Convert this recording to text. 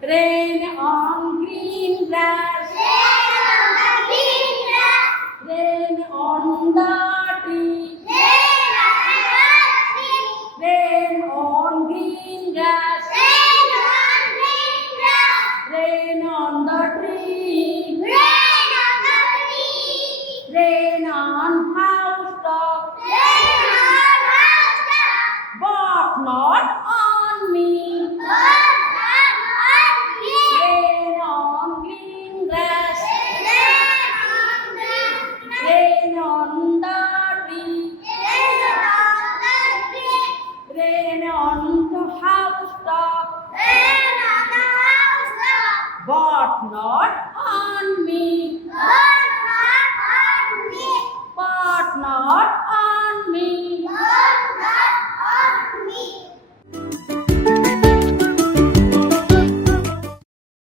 Rain on green grass. Rain on the tree. Rain on green grass. Rain on the tree. Rain on housetop. But not on me. Rain on green grass. Rain on the tree. Rain on the housetop. But not on me. But not on me.